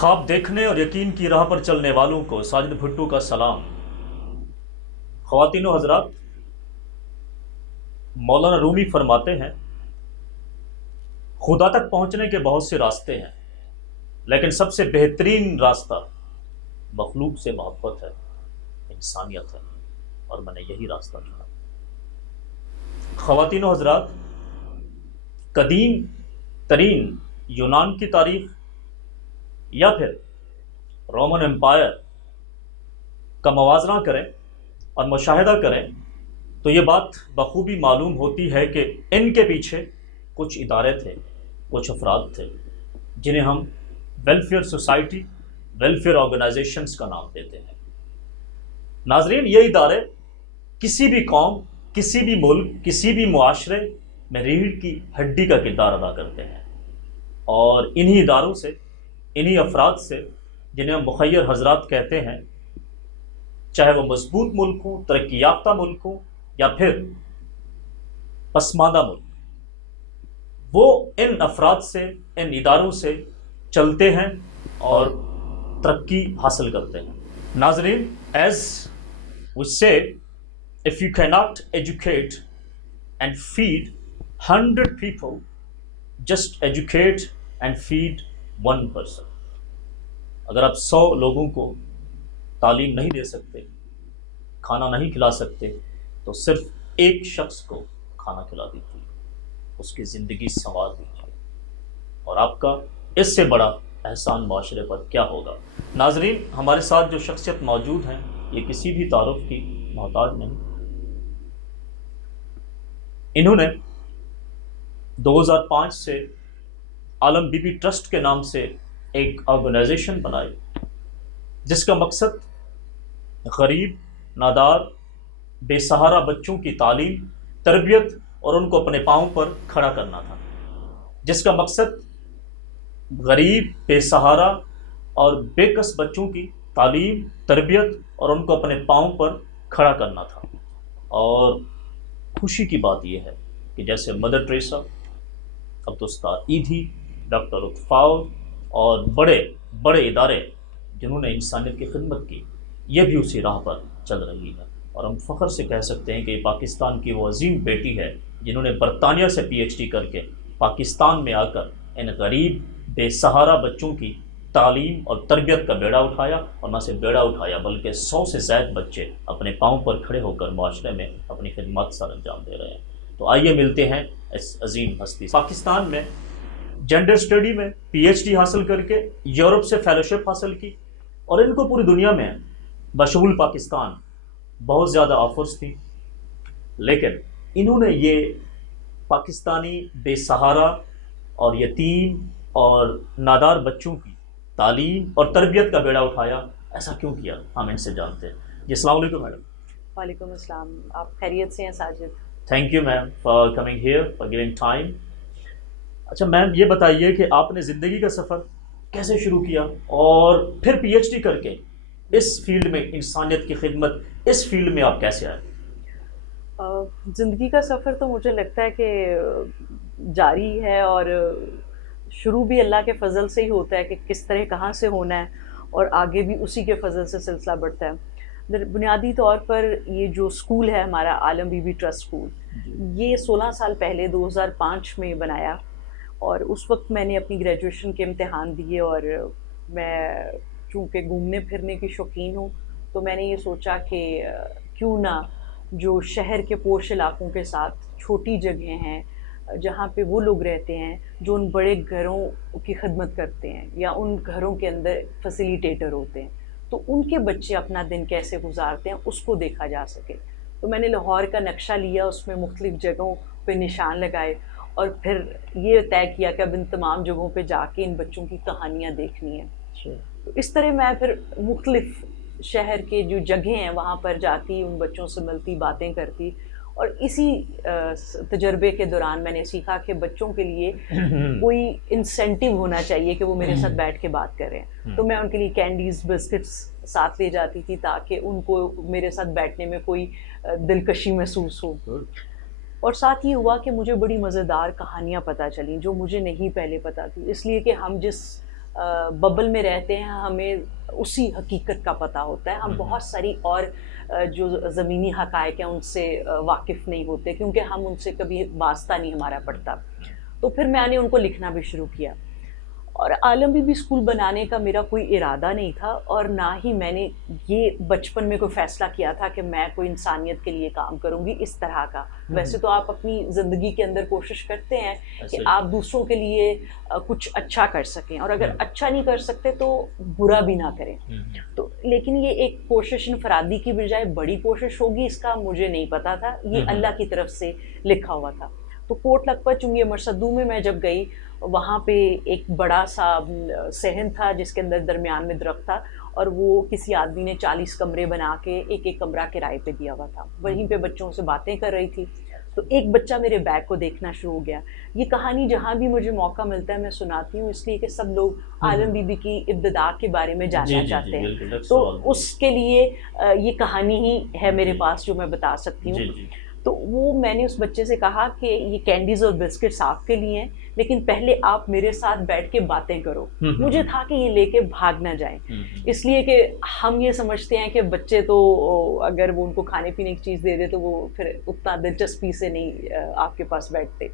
خواب دیکھنے اور یقین کی راہ پر چلنے والوں کو ساجد بھٹو کا سلام۔ خواتین و حضرات، مولانا رومی فرماتے ہیں خدا تک پہنچنے کے بہت سے راستے ہیں، لیکن سب سے بہترین راستہ مخلوق سے محبت ہے، انسانیت ہے، اور میں نے یہی راستہ چنا۔ خواتین و حضرات، قدیم ترین یونان کی تاریخ یا پھر رومن امپائر کا موازنہ کریں اور مشاہدہ کریں تو یہ بات بخوبی معلوم ہوتی ہے کہ ان کے پیچھے کچھ ادارے تھے، کچھ افراد تھے جنہیں ہم ویلفیئر سوسائٹی، ویلفیئر آرگنائزیشنز کا نام دیتے ہیں۔ ناظرین، یہ ادارے کسی بھی قوم، کسی بھی ملک، کسی بھی معاشرے میں ریڑھ کی ہڈی کا کردار ادا کرتے ہیں، اور انہی اداروں سے، انہی افراد سے جنہیں ہم مخیر حضرات کہتے ہیں، چاہے وہ مضبوط ملک ہوں، ترقی یافتہ ملک ہوں، یا پھر پسماندہ ملک، وہ ان افراد سے، ان اداروں سے چلتے ہیں اور ترقی حاصل کرتے ہیں۔ ناظرین، ایز وی سے if you cannot educate and feed 100 people, just educate and feed one person۔ اگر آپ 100 لوگوں کو تعلیم نہیں دے سکتے، کھانا نہیں کھلا سکتے، تو صرف ایک شخص کو کھانا کھلا دیجیے، اس کی زندگی سنوار دیجیے، اور آپ کا اس سے بڑا احسان معاشرے پر کیا ہوگا۔ ناظرین، ہمارے ساتھ جو شخصیت موجود ہیں یہ کسی بھی تعارف کی محتاج نہیں۔ انہوں نے 2005 سے عالم بی بی ٹرسٹ کے نام سے ایک آرگنائزیشن بنائی جس کا مقصد غریب، نادار، بے سہارا بچوں کی تعلیم، تربیت اور ان کو اپنے پاؤں پر کھڑا کرنا تھا۔ جس کا مقصد غریب، بے سہارا اور بے کس بچوں کی تعلیم، تربیت اور ان کو اپنے پاؤں پر کھڑا کرنا تھا۔ اور خوشی کی بات یہ ہے کہ جیسے Mother Teresa, Abdul Sattar Edhi, doctor اطفاؤ اور بڑے بڑے ادارے جنہوں نے انسانیت کی خدمت کی، یہ بھی اسی راہ پر چل رہی ہے، اور ہم فخر سے کہہ سکتے ہیں کہ یہ پاکستان کی وہ عظیم بیٹی ہے جنہوں نے برطانیہ سے پی ایچ ڈی کر کے پاکستان میں آ کر ان غریب، بے سہارا بچوں کی تعلیم اور تربیت کا بیڑا اٹھایا، اور نہ صرف بیڑا اٹھایا بلکہ 100 سے زائد بچے اپنے پاؤں پر کھڑے ہو کر معاشرے میں اپنی خدمات سر انجام دے رہے ہیں۔ تو آئیے ملتے ہیں اس عظیم ہستی سے۔ پاکستان میں جینڈر اسٹڈی میں پی ایچ ڈی حاصل کر کے یورپ سے فیلوشپ حاصل کی، اور ان کو پوری دنیا میں بشمول پاکستان بہت زیادہ آفرز تھی، لیکن انہوں نے یہ پاکستانی بے سہارا اور یتیم اور نادار بچوں کی تعلیم اور تربیت کا بیڑا اٹھایا۔ ایسا کیوں کیا، ہم ان سے جانتے ہیں۔ جی، السلام علیکم میڈم۔ وعلیکم السلام، آپ خیریت سے ہیں Sajid? Thank you ma'am for coming here, for giving time. اچھا میم، یہ بتائیے کہ آپ نے زندگی کا سفر کیسے شروع کیا اور پھر پی ایچ ڈی کر کے اس فیلڈ میں، انسانیت کی خدمت، اس فیلڈ میں آپ کیسے آئے؟ زندگی کا سفر تو مجھے لگتا ہے کہ جاری ہے، اور شروع بھی اللہ کے فضل سے ہی ہوتا ہے کہ کس طرح کہاں سے ہونا ہے، اور آگے بھی اسی کے فضل سے سلسلہ بڑھتا ہے۔ بنیادی طور پر یہ جو اسکول ہے ہمارا عالم بی بی ٹرسٹ اسکول، یہ 16 سال پہلے 2005 میں بنایا، اور اس وقت میں نے اپنی گریجویشن کے امتحان دیے، اور میں چونکہ گھومنے پھرنے کی شوقین ہوں تو میں نے یہ سوچا کہ کیوں نہ جو شہر کے پوش علاقوں کے ساتھ چھوٹی جگہیں ہیں جہاں پہ وہ لوگ رہتے ہیں جو ان بڑے گھروں کی خدمت کرتے ہیں یا ان گھروں کے اندر فیسیلیٹیٹر ہوتے ہیں، تو ان کے بچے اپنا دن کیسے گزارتے ہیں اس کو دیکھا جا سکے۔ تو میں نے لاہور کا نقشہ لیا، اس میں مختلف جگہوں پہ نشان لگائے، اور پھر یہ طے کیا کہ اب ان تمام جگہوں پہ جا کے ان بچوں کی کہانیاں دیکھنی ہیں۔ تو اس طرح میں پھر مختلف شہر کے جو جگہیں ہیں وہاں پر جاتی، ان بچوں سے ملتی، باتیں کرتی، اور اسی تجربے کے دوران میں نے سیکھا کہ بچوں کے لیے کوئی انسینٹیو ہونا چاہیے کہ وہ میرے ساتھ بیٹھ کے بات کریں۔ تو میں ان کے لیے کینڈیز، بسکٹس ساتھ لے جاتی تھی تاکہ ان کو میرے ساتھ بیٹھنے میں کوئی دلکشی محسوس ہو۔ اور ساتھ یہ ہوا کہ مجھے بڑی مزیدار کہانیاں پتہ چلیں جو مجھے نہیں پہلے پتہ تھی، اس لیے کہ ہم جس ببل میں رہتے ہیں, ہمیں اسی حقیقت کا پتہ ہوتا ہے, ہم بہت ساری اور جو زمینی حقائق ہیں ان سے واقف نہیں ہوتے, کیونکہ ہم ان سے کبھی واسطہ نہیں ہمارا پڑتا. تو پھر میں نے ان کو لکھنا بھی شروع کیا. اور عالم بی بی اسکول بنانے کا میرا کوئی ارادہ نہیں تھا, اور نہ ہی میں نے یہ بچپن میں کوئی فیصلہ کیا تھا کہ میں کوئی انسانیت کے لیے کام کروں گی اس طرح کا. ویسے تو آپ اپنی زندگی کے اندر کوشش کرتے ہیں کہ آپ دوسروں کے لیے کچھ اچھا کر سکیں, اور اگر اچھا نہیں کر سکتے تو برا بھی نہ کریں. تو لیکن یہ ایک کوشش انفرادی کی بجائے بڑی کوشش ہوگی, اس کا مجھے نہیں پتا تھا, یہ اللہ کی طرف سے لکھا ہوا تھا. تو کوٹ لکھپت چنگی مرصدوں میں جب گئی, وہاں پہ ایک بڑا سا صحن تھا جس کے اندر درمیان میں درخت تھا, اور وہ کسی آدمی نے 40 کمرے بنا کے ایک ایک کمرہ کرائے پہ دیا ہوا تھا. وہیں پہ بچوں سے باتیں کر رہی تھی. تو ایک بچہ میرے بیگ کو دیکھنا شروع ہو گیا. یہ کہانی جہاں بھی مجھے موقع ملتا ہے میں سناتی ہوں, اس لیے کہ سب لوگ عالم بی بی کی ابتدا کے بارے میں جاننا چاہتے ہیں. تو اس کے لیے یہ کہانی ہی ہے میرے پاس جو میں بتا سکتی ہوں. تو وہ میں نے اس بچے سے کہا کہ یہ کینڈیز اور بسکٹس آپ کے لیے ہیں, لیکن پہلے آپ میرے ساتھ بیٹھ کے باتیں کرو. مجھے تھا کہ یہ لے کے بھاگ نہ جائیں, اس لیے کہ ہم یہ سمجھتے ہیں کہ بچے تو اگر وہ ان کو کھانے پینے کی چیز دے دے تو وہ پھر اتنا دلچسپی سے نہیں آپ کے پاس بیٹھتے.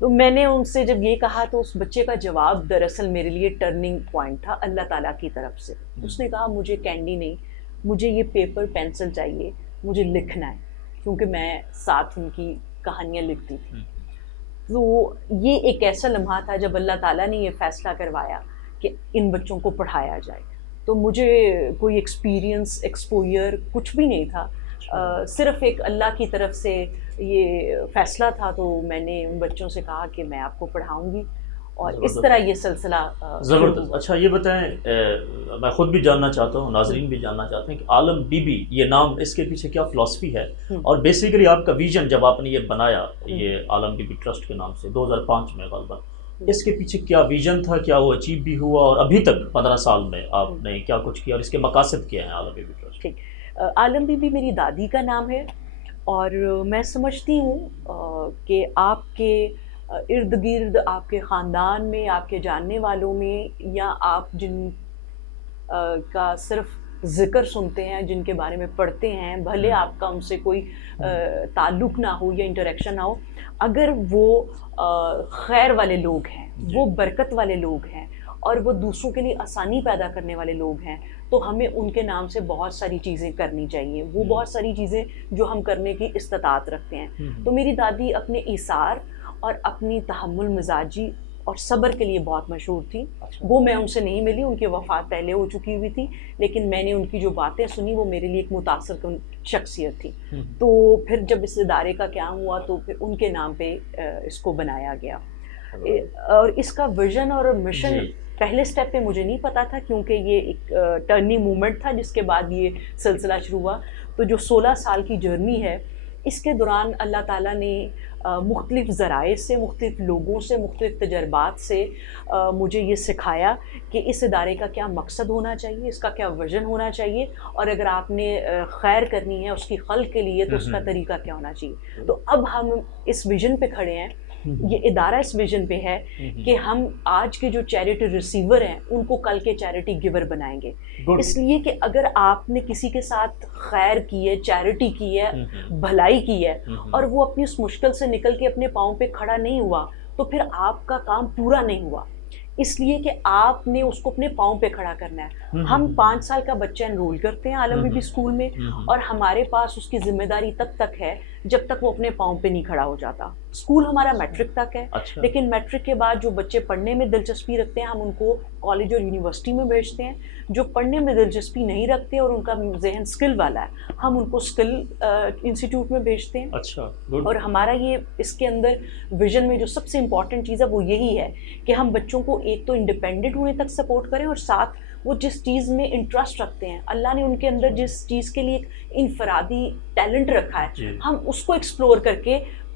تو میں نے ان سے جب یہ کہا تو اس بچے کا جواب دراصل میرے لیے ٹرننگ پوائنٹ تھا اللہ تعالیٰ کی طرف سے. اس نے کہا مجھے کینڈی نہیں, مجھے یہ پیپر پینسل چاہیے, مجھے لکھنا ہے, کیونکہ میں ساتھ ان کی کہانیاں لکھتی تھی. تو یہ ایک ایسا لمحہ تھا جب اللہ تعالیٰ نے یہ فیصلہ کروایا کہ ان بچوں کو پڑھایا جائے. تو مجھے کوئی ایکسپیرینس ایکسپوئر کچھ بھی نہیں تھا, صرف ایک اللہ کی طرف سے یہ فیصلہ تھا. تو میں نے ان بچوں سے کہا کہ میں آپ کو پڑھاؤں گی, اور اس طرح یہ سلسلہ زبردست. اچھا یہ بتائیں, میں خود بھی جاننا چاہتا ہوں, ناظرین بھی جاننا چاہتے ہیں کہ عالم بی بی یہ نام, اس کے پیچھے کیا فلسفی ہے, اور بیسیکلی آپ کا ویژن جب آپ نے یہ بنایا یہ عالم بی بی ٹرسٹ کے نام سے 2005 میں غالباً, اس کے پیچھے کیا ویژن تھا, کیا وہ اچیو بھی ہوا, اور ابھی تک 15 سال میں آپ نے کیا کچھ کیا, اور اس کے مقاصد کیا ہیں عالم بی بی ٹرسٹ؟ ٹھیک, عالم بی بی میری دادی کا نام ہے, اور میں سمجھتی ہوں کہ آپ کے ارد گرد, آپ کے خاندان میں, آپ کے جاننے والوں میں, یا آپ جن کا صرف ذکر سنتے ہیں, جن کے بارے میں پڑھتے ہیں, بھلے آپ کا ان سے کوئی تعلق نہ ہو یا انٹریکشن نہ ہو, اگر وہ خیر والے لوگ ہیں, وہ برکت والے لوگ ہیں, اور وہ دوسروں کے لیے آسانی پیدا کرنے والے لوگ ہیں, تو ہمیں ان کے نام سے بہت ساری چیزیں کرنی چاہیے. وہ بہت ساری چیزیں جو ہم کرنے کی استطاعت رکھتے ہیں. تو میری دادی اپنے ایثار اور اپنی تحمل مزاجی اور صبر کے لیے بہت مشہور تھی. وہ میں ان سے نہیں ملی, ان کی وفات پہلے ہو چکی ہوئی تھی, لیکن میں نے ان کی جو باتیں سنی وہ میرے لیے ایک متاثر کن شخصیت تھی. تو پھر جب اس ادارے کا قیام ہوا تو پھر ان کے نام پہ اس کو بنایا گیا. اور اس کا ویژن اور مشن پہلے سٹیپ پہ مجھے نہیں پتا تھا, کیونکہ یہ ایک ٹرننگ مومنٹ تھا جس کے بعد یہ سلسلہ شروع ہوا. تو جو 16 سال کی جرنی ہے, اس کے دوران اللہ تعالیٰ نے مختلف ذرائع سے, مختلف لوگوں سے, مختلف تجربات سے مجھے یہ سکھایا کہ اس ادارے کا کیا مقصد ہونا چاہیے, اس کا کیا ویژن ہونا چاہیے, اور اگر آپ نے خیر کرنی ہے اس کی خلق کے لیے تو اس کا طریقہ کیا ہونا چاہیے. تو اب ہم اس ویژن پہ کھڑے ہیں, یہ ادارہ اس ویژن پہ ہے کہ ہم آج کے جو چیریٹی ریسیور ہیں ان کو کل کے چیریٹی گیور بنائیں گے. اس لیے کہ اگر آپ نے کسی کے ساتھ خیر کی ہے, چیریٹی کی ہے, بھلائی کی ہے, اور وہ اپنی اس مشکل سے نکل کے اپنے پاؤں پہ کھڑا نہیں ہوا, تو پھر آپ کا کام پورا نہیں ہوا. اس لیے کہ آپ نے اس کو اپنے پاؤں پہ کھڑا کرنا ہے. ہم 5 سال کا بچہ انرول کرتے ہیں عالم بی بی اسکول میں, اور ہمارے پاس اس کی ذمہ داری تک ہے جب تک وہ اپنے پاؤں پہ نہیں کھڑا ہو جاتا. اسکول ہمارا میٹرک تک ہے, لیکن میٹرک کے بعد جو بچے پڑھنے میں دلچسپی رکھتے ہیں ہم ان کو کالج اور یونیورسٹی میں بھیجتے ہیں. جو پڑھنے میں دلچسپی نہیں رکھتے اور ان کا ذہن اسکل والا ہے, ہم ان کو اسکل انسٹیٹیوٹ میں بھیجتے ہیں. اور ہمارا یہ اس کے اندر ویژن میں جو سب سے امپورٹنٹ چیز ہے وہ یہی ہے کہ ہم بچوں کو ایک تو انڈیپینڈنٹ ہونے تک سپورٹ کریں, اور ساتھ وہ جس چیز میں انٹرسٹ رکھتے ہیں, اللہ نے ان کے اندر جس چیز کے لیے ایک انفرادی ٹیلنٹ رکھا ہے, ہم اس کو ایکسپلور کر کے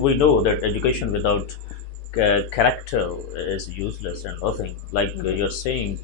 we know that education without character is useless and nothing. Like you're saying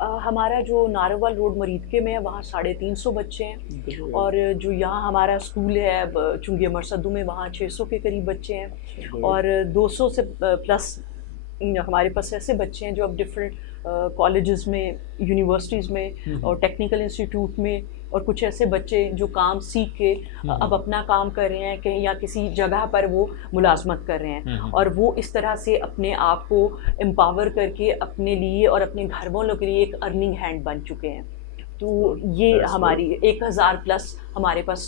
ہمارا جو ناروال روڈ مریدکے میں ہے وہاں 350 بچے ہیں، اور جو یہاں ہمارا اسکول ہے چنگی امر صدو میں وہاں 600 کے قریب بچے ہیں، اور 200 سے پلس ہمارے پاس ایسے بچے ہیں جو اب ڈفرینٹ کالجز میں، یونیورسٹیز میں اور ٹیکنیکل انسٹیٹیوٹ میں، اور کچھ ایسے بچے جو کام سیکھ کے اب اپنا کام کر رہے ہیں کہیں یا کسی جگہ پر وہ ملازمت کر رہے ہیں، اور وہ اس طرح سے اپنے آپ کو امپاور کر کے اپنے لیے اور اپنے گھر والوں کے لیے ایک ارننگ ہینڈ بن چکے ہیں. تو یہ ہماری 1000 پلس ہمارے پاس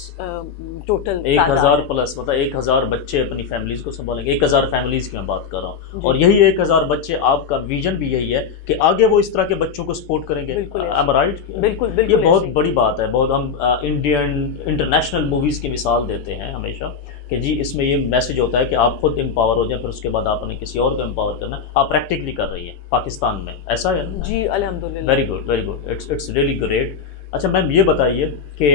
ٹوٹل 1000 پلس، مطلب 1000 بچے اپنی فیملیز کو سنبھالیں گے. 1000 فیملیز کی میں بات کر رہا ہوں، اور یہی 1000 بچے، آپ کا ویژن بھی یہی ہے کہ آگے وہ اس طرح کے بچوں کو سپورٹ کریں گے. بالکل یہ بہت بڑی بات ہے. بہت ہم انٹرنیشنل موویز کی مثال دیتے ہیں ہمیشہ کہ جی اس میں یہ میسج ہوتا ہے کہ آپ خود امپاور ہو جائیں، پھر اس کے بعد آپ نے کسی اور کو امپاور کرنا ہے. آپ پریکٹیکلی کر رہی ہیں پاکستان میں، ایسا ہے؟ جی الحمدللہ. Very good, very good, it's really great. اچھا میم یہ بتائیے کہ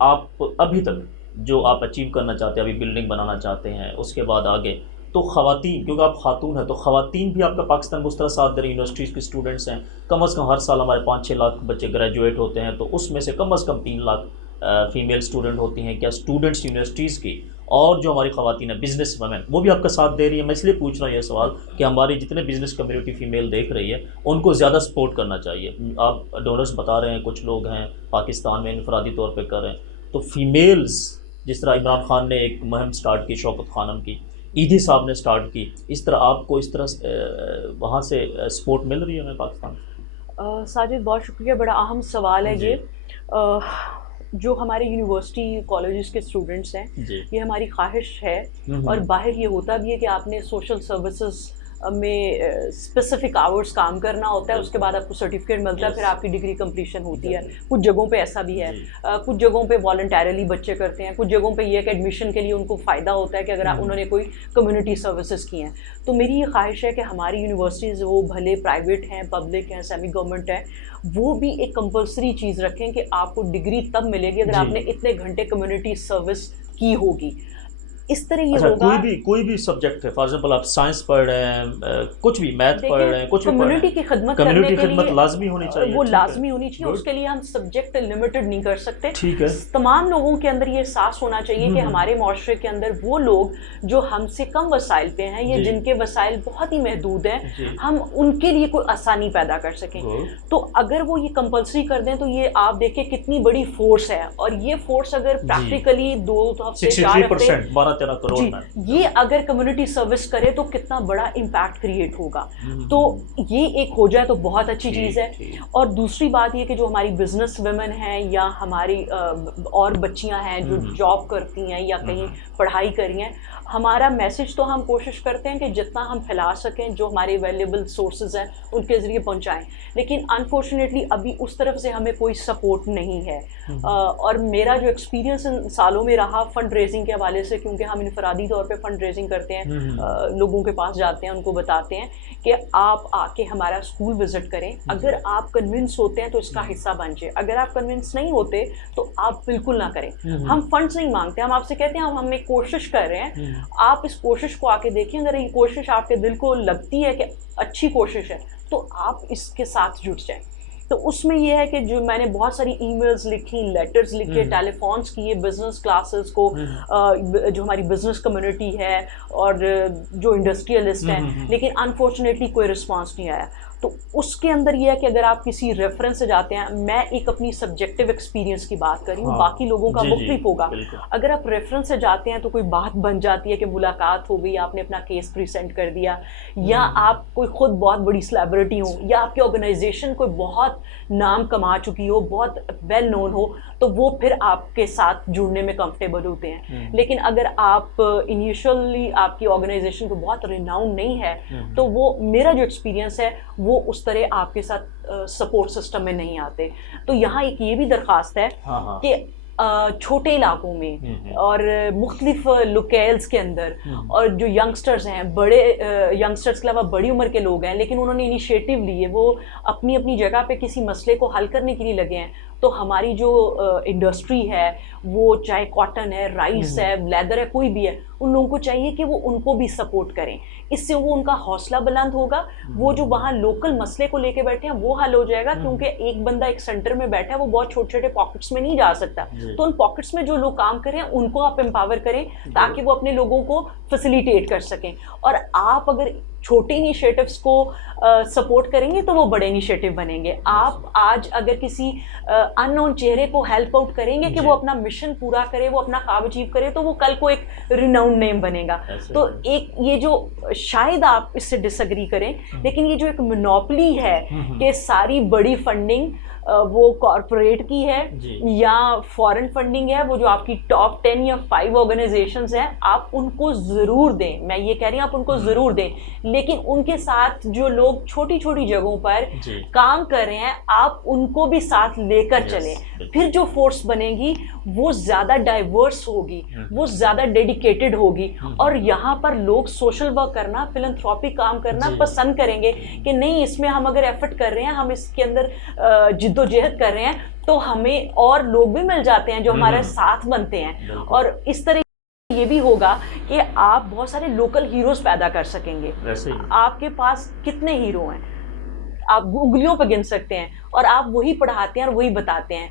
آپ ابھی تک جو آپ اچیو کرنا چاہتے ہیں، ابھی بلڈنگ بنانا چاہتے ہیں، اس کے بعد آگے تو خواتین، کیونکہ آپ خاتون ہیں تو خواتین بھی آپ کا پاکستان میں اس طرح ساتھ دے رہی. یونیورسٹیز کے اسٹوڈنٹس ہیں، کم از کم ہر سال ہمارے 5-6 لاکھ بچے گریجویٹ ہوتے ہیں، تو اس میں سے کم از کم 3 لاکھ فیمیل اسٹوڈنٹ ہوتی ہیں. کیا اسٹوڈنٹس یونیورسٹیز کی اور جو ہماری خواتین ہیں بزنس ویمن، وہ بھی آپ کا ساتھ دے رہی ہیں؟ میں اس لیے پوچھ رہا ہوں یہ سوال کہ ہماری جتنے بزنس کمیونٹی فیمیل دیکھ رہی ہے ان کو زیادہ سپورٹ کرنا چاہیے. آپ ڈونرز بتا رہے ہیں کچھ لوگ ہیں پاکستان میں انفرادی طور پہ کر رہے ہیں، تو فیمیلز جس طرح عمران خان نے ایک مہم سٹارٹ کی، شوکت خانم کی، ایدھی صاحب نے سٹارٹ کی، اس طرح آپ کو اس طرح وہاں سے سپورٹ مل رہی ہے ہمیں پاکستان؟ ساجد بہت شکریہ، بڑا اہم سوال ہے یہ. جو ہمارے یونیورسٹی کالجز کے اسٹوڈنٹس ہیں، یہ ہماری خواہش ہے، اور باہر یہ ہوتا بھی ہے کہ آپ نے سوشل سروسز میں اسپیسیفک آورس کام کرنا ہوتا ہے، اس کے بعد آپ کو سرٹیفکیٹ ملتا ہے، پھر آپ کی ڈگری کمپلیشن ہوتی ہے. کچھ جگہوں پہ ایسا بھی ہے، کچھ جگہوں پہ والنٹیرلی بچے کرتے ہیں، کچھ جگہوں پہ یہ ہے کہ ایڈمیشن کے لیے ان کو فائدہ ہوتا ہے کہ اگر انہوں نے کوئی کمیونٹی سروسز کی ہیں. تو میری یہ خواہش ہے کہ ہماری یونیورسٹیز وہ بھلے پرائیویٹ ہیں، پبلک ہیں، سیمی گورنمنٹ ہیں، وہ بھی ایک کمپلسری چیز رکھیں کہ آپ کو ڈگری تب ملے گی اگر آپ نے اتنے گھنٹے کمیونٹی سروس کی ہوگی. اس طرح یہ ہوگا. کوئی بھی سبجیکٹ ہے، فار ایگزامپل آپ سائنس پڑھ رہے ہیں، کچھ بھی میتھ پڑھ رہے ہیں، کچھ بھی کمیونٹی کی خدمت کرنے کے لیے لازمی ہونی چاہیے. وہ لازمی ہونی چاہیے. اس کے لیے ہم سبجیکٹ لمیٹڈ نہیں کر سکتے. تمام لوگوں کے اندر یہ احساس ہونا چاہیے کہ ہمارے معاشرے کے اندر وہ لوگ جو ہم سے کم وسائل پہ ہیں یا جن کے وسائل بہت ہی محدود ہیں، ہم ان کے لیے کوئی آسانی پیدا کر سکیں. تو اگر وہ یہ کمپلسری کر دیں تو یہ آپ دیکھیں کتنی بڑی فورس ہے، اور یہ فورس اگر پریکٹیکلی 2 ہفتے 4 ہفتے 12-13 کروڑ میں یہ اگر کمیونٹی سروس کرے تو کتنا بڑا امپیکٹ کریٹ ہوگا. تو یہ ایک ہو جائے تو بہت اچھی چیز ہے. اور دوسری بات یہ کہ جو ہماری بزنس ویمن ہیں یا ہماری اور بچیاں ہیں جو جاب کرتی ہیں یا کہیں پڑھائی کر رہی ہیں، ہمارا میسج تو ہم کوشش کرتے ہیں کہ جتنا ہم پھیلا سکیں، جو ہمارے اویلیبل سورسز ہیں ان کے ذریعے پہنچائیں. لیکن انفارچونیٹلی ابھی اس طرف سے ہمیں کوئی سپورٹ نہیں ہے. اور میرا جو ایکسپیرینس ان سالوں میں رہا فنڈ ریزنگ کے حوالے سے، کیونکہ ہم انفرادی طور پہ فنڈ ریزنگ کرتے ہیں، لوگوں کے پاس جاتے ہیں، ان کو بتاتے ہیں کہ آپ آ کے ہمارا اسکول وزٹ کریں. اگر آپ کنونس ہوتے ہیں تو اس کا حصہ بن جائیں، اگر آپ کنونس نہیں ہوتے تو آپ بالکل نہ کریں. ہم فنڈس نہیں مانگتے، ہم آپ سے کہتے ہیں ہم ایک کوشش کر رہے ہیں، آپ اس کوشش کو آ کے دیکھیں. اگر یہ کوشش آپ کے دل کو لگتی ہے کہ اچھی کوشش ہے تو آپ اس کے ساتھ جڑ جائیں. تو اس میں یہ ہے کہ جو میں نے بہت ساری ای میلز لکھی، لیٹرز لکھے، ٹیلی فونس کیے بزنس کلاسز کو، جو ہماری بزنس کمیونٹی ہے اور جو انڈسٹریلسٹ ہیں، لیکن انفارچونیٹلی کوئی رسپانس نہیں آیا. تو اس کے اندر یہ ہے کہ اگر آپ کسی ریفرنس سے جاتے ہیں، میں ایک اپنی سبجیکٹیو ایکسپیرینس کی بات کر رہی ہوں، باقی لوگوں کا مختلف ہوگا. اگر آپ ریفرنس سے جاتے ہیں تو کوئی بات بن جاتی ہے کہ ملاقات ہو گئی، آپ نے اپنا کیس پریزنٹ کر دیا، یا آپ کوئی خود بہت بڑی سیلیبریٹی ہو، یا آپ کی آرگنائزیشن کوئی بہت نام کما چکی ہو، بہت ویل نون ہو، تو وہ پھر آپ کے ساتھ جڑنے میں کمفرٹیبل ہوتے ہیں. لیکن اگر آپ انیشلی آپ کی آرگنائزیشن کو بہت ریناؤن نہیں ہے تو وہ میرا جو ایکسپیرینس ہے وہ اس طرح آپ کے ساتھ سپورٹ سسٹم میں نہیں آتے. تو یہاں ایک یہ بھی درخواست ہے کہ چھوٹے علاقوں میں اور مختلف لوکیلز کے اندر، اور جو ینگسٹرز ہیں، بڑے ینگسٹرز کے علاوہ بڑی عمر کے لوگ ہیں، لیکن انہوں نے انیشیٹو لی ہے، وہ اپنی اپنی جگہ پہ کسی مسئلے کو حل کرنے کے لیے لگے ہیں. تو ہماری جو انڈسٹری ہے، وہ چاہے کاٹن ہے، رائس ہے، لیدر ہے، کوئی بھی ہے، ان لوگوں کو چاہیے کہ وہ ان کو بھی سپورٹ کریں. اس سے وہ ان کا حوصلہ بلند ہوگا. وہ جو وہاں لوکل مسئلے کو لے کے بیٹھے ہیں وہ حل ہو جائے گا، کیونکہ ایک بندہ ایک سینٹر میں بیٹھا ہے، وہ بہت چھوٹے چھوٹے پاکٹس میں نہیں جا سکتا. تو ان پاکٹس میں جو لوگ کام کریں ان کو آپ امپاور کریں تاکہ وہ اپنے لوگوں کو فیسیلیٹیٹ کر سکیں. اور آپ اگر چھوٹے انیشیٹوز کو سپورٹ کریں گے تو وہ بڑے انیشیٹو بنیں گے. آپ آج اگر کسی ان نون چہرے کو ہیلپ آؤٹ کریں گے کہ وہ اپنا مشن پورا کرے، وہ اپنا خواب اچیو کرے، تو وہ کل کو ایک ریناؤنڈ نیم بنے گا. تو ایک یہ جو شاید آپ اس سے ڈس ایگری کریں، لیکن یہ جو ایک مونوپلی ہے کہ ساری بڑی فنڈنگ وہ کارپوریٹ کی ہے یا فورن فنڈنگ ہے، وہ جو آپ کی ٹاپ 10 یا 5 آرگنائزیشنز ہیں، آپ ان کو ضرور دیں. میں یہ کہہ رہی ہوں آپ ان کو ضرور دیں، لیکن ان کے ساتھ جو لوگ چھوٹی چھوٹی جگہوں پر کام کر رہے ہیں آپ ان کو بھی ساتھ لے کر چلیں. پھر جو فورس بنے گی وہ زیادہ ڈائیورس ہوگی، وہ زیادہ ڈیڈیکیٹڈ ہوگی، اور یہاں پر لوگ سوشل ورک کرنا، فلنتھراپی کام کرنا پسند کریں گے کہ نہیں، اس میں ہم اگر ایفرٹ کر رہے ہیں، ہم اس کے اندر جد و جہد کر رہے ہیں، تو ہمیں اور لوگ بھی مل جاتے ہیں جو ہمارے ساتھ بنتے ہیں. اور اس طرح یہ بھی ہوگا کہ آپ بہت سارے لوکل ہیروز پیدا کر سکیں گے. آپ کے پاس کتنے ہیرو ہیں آپ انگلیوں پہ گن سکتے ہیں، اور آپ وہی پڑھاتے ہیں اور وہی بتاتے ہیں.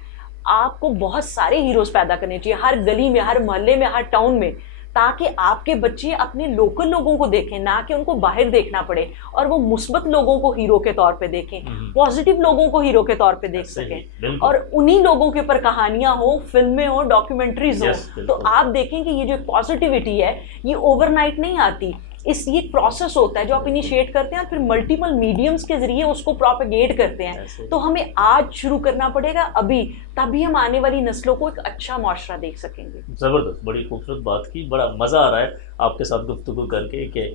آپ کو بہت سارے ہیروز پیدا کرنے چاہیے ہر گلی میں، ہر محلے میں، ہر ٹاؤن میں، تاکہ آپ کے بچے اپنے لوکل لوگوں کو دیکھیں، نہ کہ ان کو باہر دیکھنا پڑے، اور وہ مثبت لوگوں کو ہیرو کے طور پہ دیکھیں، پازیٹیو لوگوں کو ہیرو کے طور پہ دیکھ سکیں، اور انہی لوگوں کے اوپر کہانیاں ہوں، فلمیں ہوں، ڈاکیومنٹریز ہوں. تو آپ دیکھیں کہ یہ جو پازیٹیوٹی ہے یہ اوور نائٹ نہیں آتی. یہ ایک پروسیس ہوتا ہے جو آپ انیشیٹ کرتے ہیں اور پھر ملٹیپل میڈیمز کے ذریعے اس کو پروپیگیٹ کرتے ہیں. تو ہمیں آج شروع کرنا پڑے گا ابھی، تبھی ہم آنے والی نسلوں کو ایک اچھا معاشرہ دیکھ سکیں گے. زبردست، بڑی خوبصورت بات کی. بڑا مزہ آ رہا ہے آپ کے ساتھ گفتگو کر کے کہ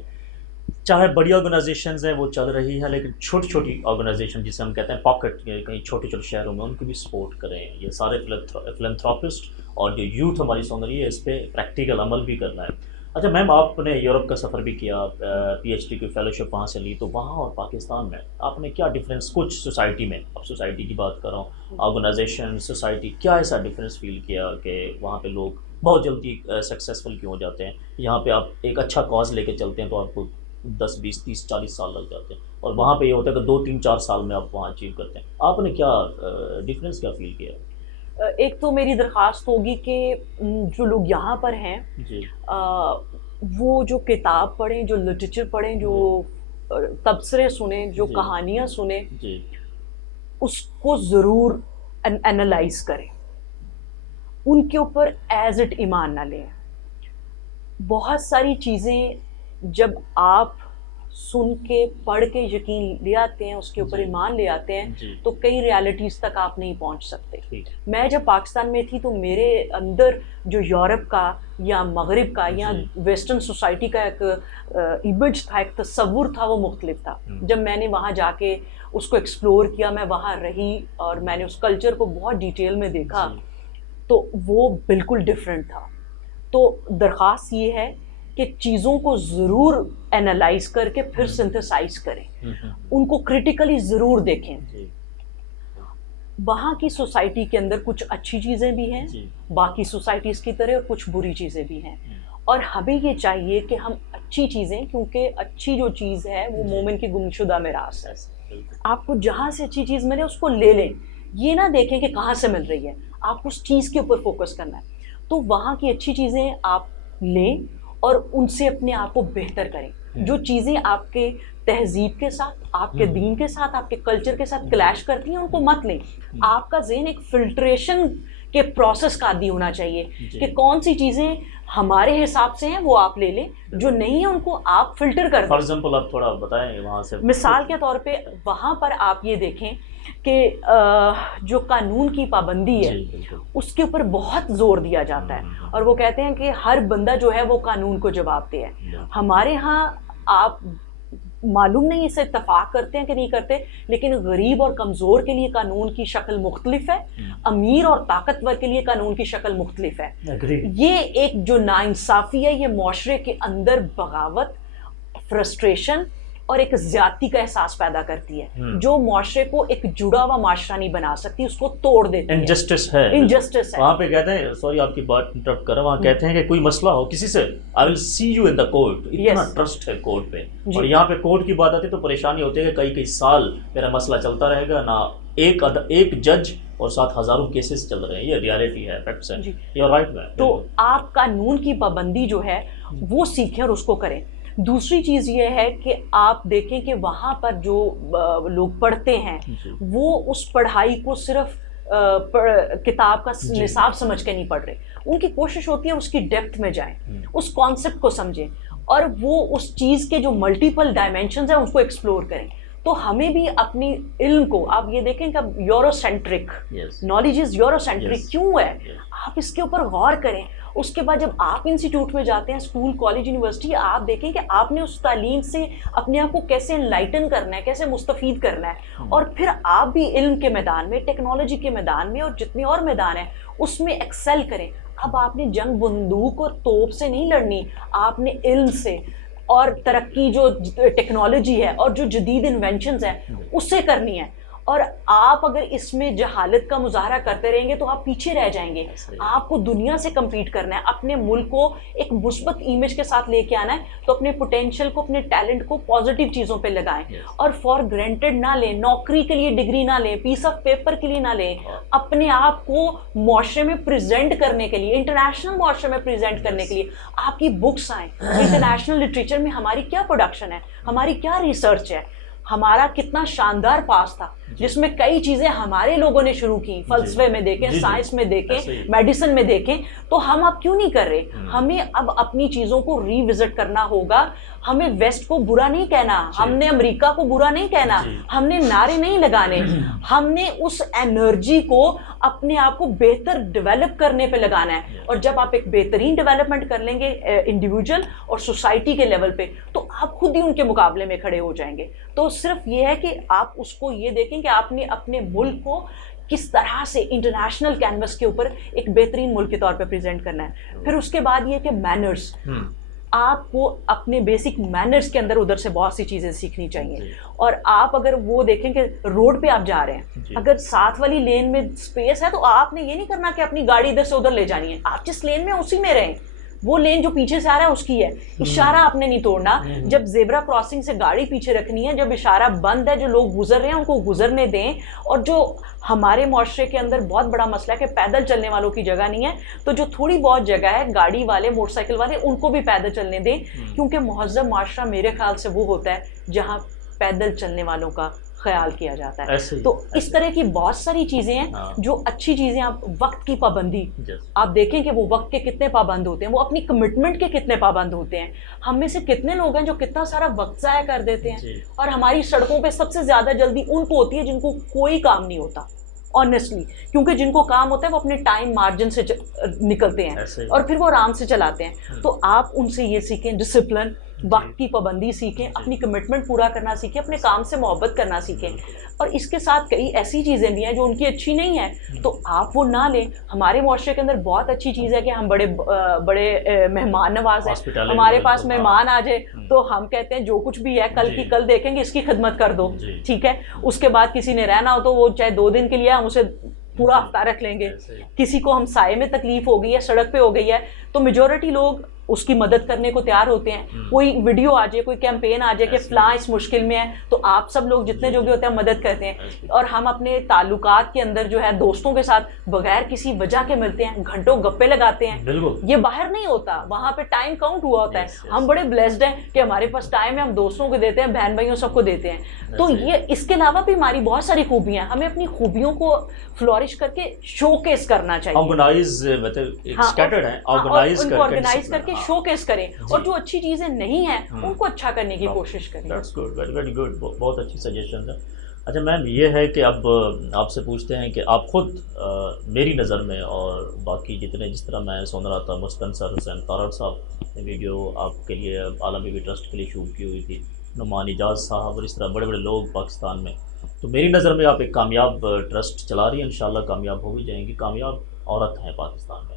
چاہے بڑی آرگنائزیشنز ہیں وہ چل رہی ہیں، لیکن چھوٹی چھوٹی آرگنائزیشن جسے ہم کہتے ہیں پاکٹ، کہیں چھوٹے چھوٹے شہروں میں، ان کو بھی سپورٹ کریں. یہ سارے فلنتھراپسٹ اور جو یوتھ ہماری سن رہی ہے اس پہ پریکٹیکل عمل بھی کرنا ہے. اچھا میم، آپ نے یورپ کا سفر بھی کیا، پی ایچ ڈی کی فیلوشپ وہاں سے لی، تو وہاں اور پاکستان میں آپ نے کیا ڈفرینس کچھ سوسائٹی میں، اب سوسائٹی کی بات کر رہا ہوں، آرگنائزیشن سوسائٹی، کیا ایسا ڈفرینس فیل کیا کہ وہاں پہ لوگ بہت جلدی سکسیزفل کیوں ہو جاتے ہیں؟ یہاں پہ آپ ایک اچھا کاز لے کے چلتے ہیں تو آپ کو 10 20 30 40 سال لگ جاتے ہیں، اور وہاں پہ یہ ہوتا ہے کہ 2 3 4 سال میں آپ وہاں اچیو کرتے ہیں. آپ نے کیا ڈفرینس کیا فیل کیا؟ ایک تو میری درخواست ہوگی کہ جو لوگ یہاں پر ہیں وہ جو کتاب پڑھیں، جو لٹریچر پڑھیں، جو تبصرے سنیں، جو کہانیاں سنیں، اس کو ضرور انالائز کریں، ان کے اوپر ایز اٹ ایمان نہ لیں. بہت ساری چیزیں جب آپ سن کے پڑھ کے یقین لے آتے ہیں، اس کے اوپر ایمان لے آتے ہیں، تو کئی ریالٹیز تک آپ نہیں پہنچ سکتے. میں جب پاکستان میں تھی تو میرے اندر جو یورپ کا یا مغرب کا یا ویسٹرن سوسائٹی کا ایک امیج تھا، ایک تصور تھا، وہ مختلف تھا. جب میں نے وہاں جا کے اس کو ایکسپلور کیا، میں وہاں رہی اور میں نے اس کلچر کو بہت ڈیٹیل میں دیکھا، تو وہ بالکل ڈفرینٹ تھا. تو درخواست یہ ہے کہ چیزوں کو ضرور انالائز کر کے پھر سنتھسائز کریں، ان کو کریٹیکلی ضرور دیکھیں. وہاں کی سوسائٹی کے اندر کچھ اچھی چیزیں بھی ہیں، باقی سوسائٹیز کی طرح کچھ بری چیزیں بھی ہیں، اور ہمیں یہ چاہیے کہ ہم اچھی چیزیں، کیونکہ اچھی جو چیز ہے وہ مومن کی گمشدہ میراث ہے، آپ کو جہاں سے اچھی چیز ملے اس کو لے لیں، یہ نہ دیکھیں کہ کہاں سے مل رہی ہے، آپ کو اس چیز کے اوپر فوکس کرنا ہے. تو وہاں کی اچھی چیزیں آپ لیں اور ان سے اپنے آپ کو بہتر کریں. جو چیزیں آپ کے تہذیب کے ساتھ، آپ کے دین کے ساتھ، آپ کے کلچر کے ساتھ کلیش کرتی ہیں ان کو مت لیں. آپ کا ذہن ایک فلٹریشن کے پروسیس کا عادی ہونا چاہیے کہ کون سی چیزیں ہمارے حساب سے ہیں وہ آپ لے لیں، جو نہیں ہیں ان کو آپ فلٹر کر دیں. فار ایگزامپل آپ تھوڑا بتائیں وہاں سے. مثال کے طور پہ وہاں پر آپ یہ دیکھیں کہ جو قانون کی پابندی ہے اس کے اوپر بہت زور دیا جاتا ہے، اور وہ کہتے ہیں کہ ہر بندہ جو ہے وہ قانون کو جواب دے ہے. ہمارے ہاں آپ معلوم نہیں اسے اتفاق کرتے ہیں کہ نہیں کرتے، لیکن غریب اور کمزور کے لیے قانون کی شکل مختلف ہے، امیر اور طاقتور کے لیے قانون کی شکل مختلف ہے. یہ ایک جو ناانصافی ہے، یہ معاشرے کے اندر بغاوت، فرسٹریشن اور ایک زیادتی کا احساس پیدا کرتی ہے، جو معاشرے کو ایک جڑا ہوا معاشرہ نہیں بنا سکتی، اس کو توڑ دیتی ہے. انجسٹس ہے، انجسٹس ہے. وہاں پہ کہتے ہیں، سوری آپ کی بات انٹرپٹ کر رہا ہوں، وہاں کہتے ہیں کہ کوئی مسئلہ ہو کسی سے، آئی ول سی یو ان دا کورٹ. اتنا ٹرسٹ ہے کورٹ پہ. اور یہاں پہ کورٹ کی بات آتی ہے تو پریشانی ہوتی ہے کہ کئی سال میرا مسئلہ چلتا رہے گا، نہ ایک جج اور ساتھ ہزاروں کیسز چل رہے ہیں. یہ ریالٹی ہے، فیکٹس ہیں. You are right. تو آپ قانون کی پابندی جو ہے وہ سیکھیں اور اس کو کریں. دوسری چیز یہ ہے کہ آپ دیکھیں کہ وہاں پر جو لوگ پڑھتے ہیں وہ اس پڑھائی کو صرف کتاب کا نصاب سمجھ کے نہیں پڑھ رہے. ان کی کوشش ہوتی ہے اس کی ڈیپتھ میں جائیں، اس کانسیپٹ کو سمجھیں، اور وہ اس چیز کے جو ملٹیپل ڈائمینشنز ہیں اس کو ایکسپلور کریں. تو ہمیں بھی اپنی علم کو، آپ یہ دیکھیں کہ euro centric knowledge is euro centric کیوں ہے، آپ اس کے اوپر غور کریں. اس کے بعد جب آپ انسٹیٹیوٹ میں جاتے ہیں، اسکول، کالج، یونیورسٹی، آپ دیکھیں کہ آپ نے اس تعلیم سے اپنے آپ کو کیسے انلائٹن کرنا ہے، کیسے مستفید کرنا ہے، اور پھر آپ بھی علم کے میدان میں، ٹیکنالوجی کے میدان میں، اور جتنے اور میدان ہیں اس میں ایکسل کریں. اب آپ نے جنگ بندوق اور توپ سے نہیں لڑنی، آپ نے علم سے اور ترقی جو ٹیکنالوجی ہے اور جو جدید انوینشنز ہیں اس سے کرنی ہے. اور آپ اگر اس میں جہالت کا مظاہرہ کرتے رہیں گے تو آپ پیچھے رہ جائیں گے. آپ کو دنیا سے کمپیٹ کرنا ہے، اپنے ملک کو ایک مثبت امیج کے ساتھ لے کے آنا ہے. تو اپنے پوٹینشیل کو، اپنے ٹیلنٹ کو پازیٹیو چیزوں پہ لگائیں، اور فار گرانٹیڈ نہ لیں. نوکری کے لیے ڈگری نہ لیں، پیس آف پیپر کے لیے نہ لیں. اپنے آپ کو معاشرے میں پریزنٹ کرنے کے لیے، انٹرنیشنل معاشرے میں پریزنٹ کرنے کے لیے آپ کی بکس آئیں. انٹرنیشنل لٹریچر میں ہماری کیا پروڈکشن ہے، ہماری کیا ریسرچ ہے، ہمارا کتنا شاندار پاس تھا جس میں کئی چیزیں ہمارے لوگوں نے شروع کی. فلسفے میں دیکھیں، سائنس میں دیکھیں، میڈیسن میں دیکھیں. تو ہم اب کیوں نہیں کر رہے؟ ہمیں اب اپنی چیزوں کو ری وزٹ کرنا ہوگا. ہمیں ویسٹ کو برا نہیں کہنا، ہم نے امریکہ کو برا نہیں کہنا، ہم نے نعرے نہیں لگانے. ہم نے اس انرجی کو اپنے آپ کو بہتر ڈیولپ کرنے پہ لگانا ہے. اور جب آپ ایک بہترین ڈیولپمنٹ کر لیں گے انڈیویجول اور سوسائٹی کے لیول پہ، تو آپ خود ہی ان کے مقابلے میں کھڑے ہو جائیں گے. تو صرف یہ ہے کہ آپ اس کو یہ دیکھیں کہ آپ نے اپنے ملک کو کس طرح سے انٹرنیشنل کینوس کے اوپر ایک بہترین ملک کے طور پہ پریزنٹ کرنا ہے. پھر اس کے بعد یہ کہ مینرز، آپ کو اپنے بیسک مینرز کے اندر ادھر سے بہت سی چیزیں سیکھنی چاہیے. اور آپ اگر وہ دیکھیں کہ روڈ پہ آپ جا رہے ہیں، اگر ساتھ والی لین میں اسپیس ہے تو آپ نے یہ نہیں کرنا کہ اپنی گاڑی ادھر سے ادھر لے جانی ہے. آپ جس لین میں اسی میں رہیں، وہ لین جو پیچھے سے آ رہا ہے اس کی ہے. اشارہ آپ نے نہیں توڑنا. جب زیبرا کراسنگ سے گاڑی پیچھے رکھنی ہے، جب اشارہ بند ہے، جو لوگ گزر رہے ہیں ان کو گزرنے دیں. اور جو ہمارے معاشرے کے اندر بہت بڑا مسئلہ ہے کہ پیدل چلنے والوں کی جگہ نہیں ہے، تو جو تھوڑی بہت جگہ ہے، گاڑی والے، موٹر سائیکل والے، ان کو بھی پیدل چلنے دیں. کیونکہ مہذب معاشرہ میرے خیال سے وہ ہوتا ہے جہاں پیدل چلنے والوں کا خیال کیا جاتا ہے. تو اس طرح کی بہت ساری چیزیں ہیں جو اچھی چیزیں. آپ وقت کی پابندی، آپ دیکھیں کہ وہ وقت کے کتنے پابند ہوتے ہیں، وہ اپنی کمٹمنٹ کے کتنے پابند ہوتے ہیں. ہم میں سے کتنے لوگ ہیں جو کتنا سارا وقت ضائع کر دیتے ہیں. اور ہماری سڑکوں پہ سب سے زیادہ جلدی ان کو ہوتی ہے جن کو کوئی کام نہیں ہوتا، آنیسٹلی. کیونکہ جن کو کام ہوتا ہے وہ اپنے ٹائم مارجن سے نکلتے ہیں اور پھر وہ آرام سے چلاتے ہیں. تو آپ ان سے یہ سیکھیں، ڈسپلن، وقت کی پابندی سیکھیں، اپنی کمٹمنٹ پورا کرنا سیکھیں، اپنے کام سے محبت کرنا سیکھیں. اور اس کے ساتھ کئی ایسی چیزیں بھی ہیں جو ان کی اچھی نہیں ہیں تو آپ وہ نہ لیں. ہمارے معاشرے کے اندر بہت اچھی چیز ہے کہ ہم بڑے مہمان نواز ہیں. ہمارے پاس مہمان آ جائے تو ہم کہتے ہیں جو کچھ بھی ہے کل کی کل دیکھیں گے، اس کی خدمت کر دو، ٹھیک ہے. اس کے بعد کسی نے رہنا ہو تو وہ چاہے 2 دن کے لیے ہم اسے پورا ہفتہ رکھ لیں گے. کسی کو ہم سائے میں تکلیف ہو گئی ہے، سڑک پہ ہو گئی ہے، تو میجورٹی لوگ اس کی مدد کرنے کو تیار ہوتے ہیں. کوئی ویڈیو آ جائے، کوئی کیمپین آ جائے کہ فلاں اس مشکل میں ہے، تو آپ سب لوگ جتنے جو بھی ہوتے ہیں مدد کرتے ہیں. اور ہم اپنے تعلقات کے اندر جو ہے دوستوں کے ساتھ بغیر کسی وجہ کے ملتے ہیں، گھنٹوں گپے لگاتے ہیں. یہ باہر نہیں ہوتا، وہاں پہ ٹائم کاؤنٹ ہوا ہوتا ہے. ہم بڑے بلیسڈ ہیں کہ ہمارے پاس ٹائم ہے، ہم دوستوں کو دیتے ہیں، بہن بھائیوں سب کو دیتے ہیں. تو یہ اس کے علاوہ بھی ہماری بہت ساری خوبیاں ہیں. ہمیں اپنی خوبیوں کو فلورش کر کے شو کیس کرنا چاہیے. آرگنائز مطلب اسکیٹرڈ ہے، آرگنائز کر کے شو کیس کریں. اور جو اچھی چیزیں نہیں ہیں ان کو اچھا کرنے کی کوشش کریں. That's good, very very good, بہت اچھی سجیشن ہے. اچھا میم، یہ ہے کہ اب آپ سے پوچھتے ہیں کہ آپ خود میری نظر میں اور باقی جس طرح میں سن رہا تھا، مستنصر حسین تارڑ صاحب نے ویڈیو آپ کے لیے عالم بی بی ٹرسٹ کے لیے شوٹ کی ہوئی تھی، نعمان اجاز صاحب اور اس طرح بڑے بڑے لوگ پاکستان میں. تو میری نظر میں آپ ایک کامیاب ٹرسٹ چلا رہی ہیں، انشاءاللہ کامیاب ہو بھی جائیں گی، کامیاب عورت ہیں پاکستان میں.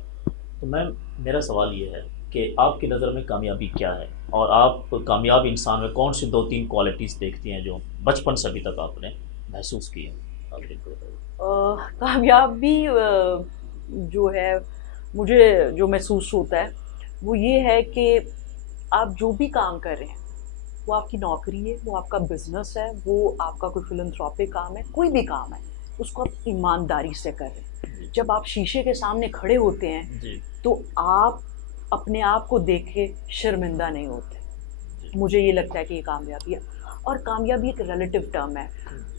تو میم میرا سوال یہ ہے کہ آپ کی نظر میں کامیابی کیا ہے، اور آپ کامیاب انسان میں کون سی 2-3 کوالٹیز دیکھتی ہیں جو بچپن سے ابھی تک آپ نے محسوس کی ہیں؟ آپ ان کو بتائیے. کامیابی جو ہے مجھے جو محسوس ہوتا ہے وہ یہ ہے کہ آپ جو بھی کام کر رہے ہیں، وہ آپ کی نوکری ہے، وہ آپ کا بزنس ہے، وہ آپ کا کوئی فلنتھراپک کام ہے، کوئی بھی کام ہے، اس کو آپ ایمانداری سے کر رہے ہیں. جب آپ شیشے کے سامنے کھڑے ہوتے ہیں جی تو آپ اپنے آپ کو دیکھ کے شرمندہ نہیں ہوتے. مجھے یہ لگتا ہے کہ یہ کامیابی ہے. اور کامیابی ایک ریلیٹیو ٹرم ہے،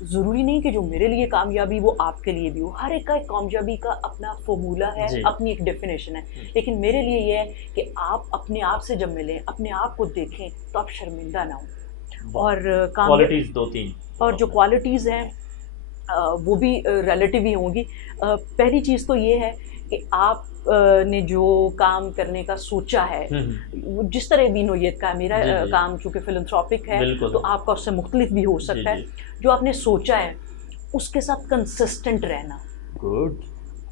ضروری نہیں کہ جو میرے لیے کامیابی وہ آپ کے لیے بھی ہو. ہر ایک کا ایک کامیابی کا اپنا فارمولہ ہے، جی. اپنی ایک ڈیفینیشن ہے. لیکن میرے لیے یہ ہے کہ آپ اپنے آپ سے جب ملیں، اپنے آپ کو دیکھیں تو آپ شرمندہ نہ ہوں. اور کوالٹیز 2-3 اور جو کوالٹیز ہیں وہ بھی ریلیٹیو ہی ہوں گی. پہلی چیز تو یہ ہے کہ آپ نے جو کام کرنے کا سوچا ہے، وہ جس طرح بھی نوعیت کا ہے، میرا کام چونکہ فلنتھراپک ہے تو آپ کا اس سے مختلف بھی ہو سکتا ہے. جو آپ نے سوچا ہے اس کے ساتھ کنسسٹنٹ رہنا.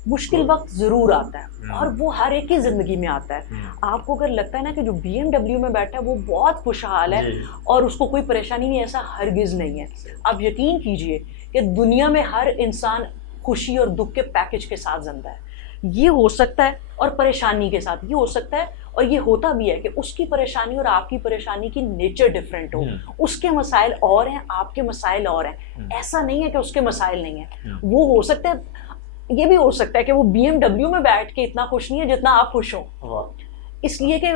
مشکل وقت ضرور آتا ہے اور وہ ہر ایک کی زندگی میں آتا ہے. آپ کو اگر لگتا ہے نا کہ جو BMW میں بیٹھا ہے وہ بہت خوشحال ہے اور اس کو کوئی پریشانی نہیں، ایسا ہرگز نہیں ہے. آپ یقین کیجئے کہ دنیا میں ہر انسان خوشی اور دکھ کے پیکج کے ساتھ زندہ ہے. یہ ہو سکتا ہے اور پریشانی کے ساتھ یہ ہو سکتا ہے، اور یہ ہوتا بھی ہے کہ اس کی پریشانی اور آپ کی پریشانی کی نیچر ڈیفرنٹ ہو. اس کے مسائل اور ہیں، آپ کے مسائل اور ہیں. ایسا نہیں ہے کہ اس کے مسائل نہیں ہیں. وہ ہو سکتا ہے، یہ بھی ہو سکتا ہے کہ وہ BMW میں بیٹھ کے اتنا خوش نہیں ہے جتنا آپ خوش ہوں. اس لیے کہ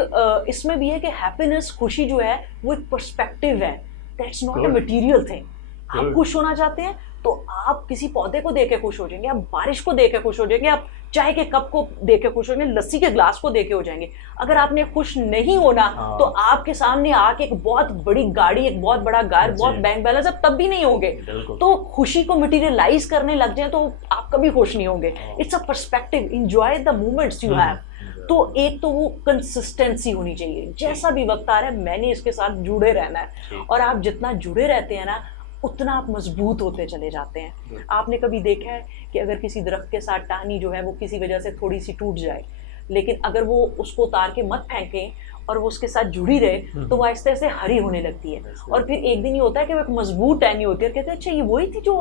اس میں بھی ہے کہ ہیپینس، خوشی جو ہے وہ ایک پرسپیکٹیو ہے. That's not a material thing. آپ خوش ہونا چاہتے ہیں تو آپ کسی پودے کو دیکھ کے خوش ہو جائیں گے، آپ بارش کو دیکھ کے خوش ہو جائیں گے، آپ چائے کے کپ کو دیکھ کے خوش ہو جائیں گے، لسی کے گلاس کو دیکھ کے ہو جائیں گے. اگر آپ نے خوش نہیں ہونا تو آپ کے سامنے آ کے ایک بہت بڑی گاڑی، ایک بہت بڑا گھر، بہت بینک بیلنس، اب تب بھی نہیں ہوں گے. تو خوشی کو مٹیریلائز کرنے لگ جائیں تو آپ کبھی خوش نہیں ہوں گے. It's a perspective. Enjoy the moments you have. تو ایک تو وہ کنسسٹنسی ہونی چاہیے، جیسا بھی وقت آ رہا ہے میں نے اس کے ساتھ جڑے رہنا ہے. اور آپ جتنا جڑے رہتے ہیں نا اتنا آپ مضبوط ہوتے چلے جاتے ہیں. آپ نے کبھی دیکھا ہے کہ اگر کسی درخت کے ساتھ ٹہنی جو ہے وہ کسی وجہ سے تھوڑی سی ٹوٹ جائے، لیکن اگر وہ اس کو اتار کے مت پھینکیں اور وہ اس کے ساتھ جڑی رہے تو وہ آہستہ آہستہ ہری ہونے لگتی ہے. اور پھر ایک دن یہ ہوتا ہے کہ وہ ایک مضبوط ٹہنی ہوتی ہے اور کہتے ہیں اچھا یہ وہی تھی جو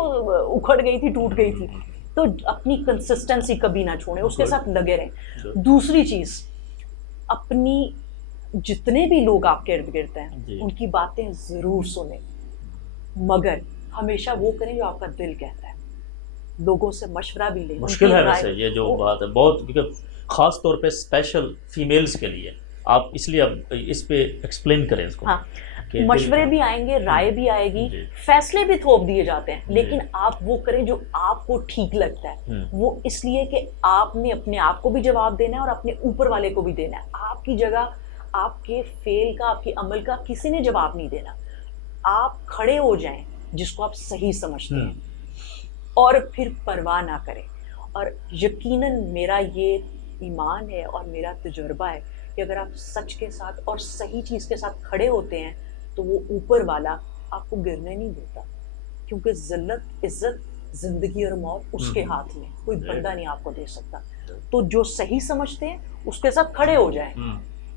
اکھڑ گئی تھی، ٹوٹ گئی تھی. تو اپنی کنسسٹنسی کبھی نہ چھوڑیں، اس کے ساتھ لگے رہیں. دوسری چیز، اپنی جتنے بھی لوگ آپ کے ارد گرد ہیں ان کی باتیں ضرور سنیں، مگر ہمیشہ وہ کریں جو آپ کا دل کہتا ہے. لوگوں سے مشورہ بھی لیں. مشکل ہے ویسے یہ جو بات ہے بہت، کیونکہ خاص طور پہ اسپیشل فیمیلز کے لیے. آپ اس لیے اب اس پہ ایکسپلین کریں اس کو. ہاں، مشورے بھی آئیں گے، رائے بھی آئے گی، فیصلے بھی تھوپ دیے جاتے ہیں، لیکن آپ وہ کریں جو آپ کو ٹھیک لگتا ہے. وہ اس لیے کہ آپ نے اپنے آپ کو بھی جواب دینا ہے اور اپنے اوپر والے کو بھی دینا ہے. آپ کی جگہ آپ کے فعل کا، آپ کے عمل کا کسی نے جواب نہیں دینا. آپ کھڑے ہو جائیں جس کو آپ صحیح سمجھتے ہیں اور پھر پرواہ نہ کریں. اور یقیناً میرا یہ ایمان ہے اور میرا تجربہ ہے کہ اگر آپ سچ کے ساتھ اور صحیح چیز کے ساتھ کھڑے ہوتے ہیں تو وہ اوپر والا آپ کو گرنے نہیں دیتا. کیونکہ ذلت، عزت، زندگی اور موت اس کے ہاتھ میں، کوئی بندہ نہیں آپ کو دے سکتا. تو جو صحیح سمجھتے ہیں اس کے ساتھ کھڑے ہو جائیں،